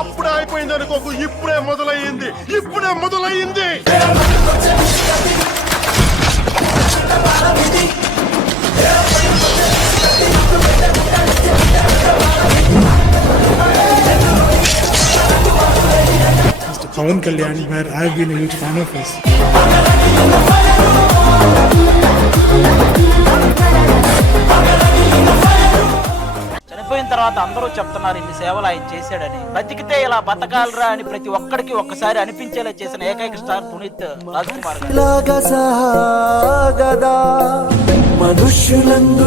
అప్పుడే అయిపోయింది అనుకోకు, ఇప్పుడే మొదలయ్యింది, ఇప్పుడే మొదలయ్యింది. Mr. Pawan Kalyan, where I have been a huge fan of his. చనిపోయిన తర్వాత అందరూ చెప్తున్నారు ఇన్ని సేవలు ఆయన చేశాడని. బతికితే ఇలా బతకాలరా అని ప్రతి ఒక్కడికి ఒక్కసారి అనిపించేలా చేసిన ఏకైక స్టార్ పునీత్ రాజ్ కుమార్ మనుష్యులందు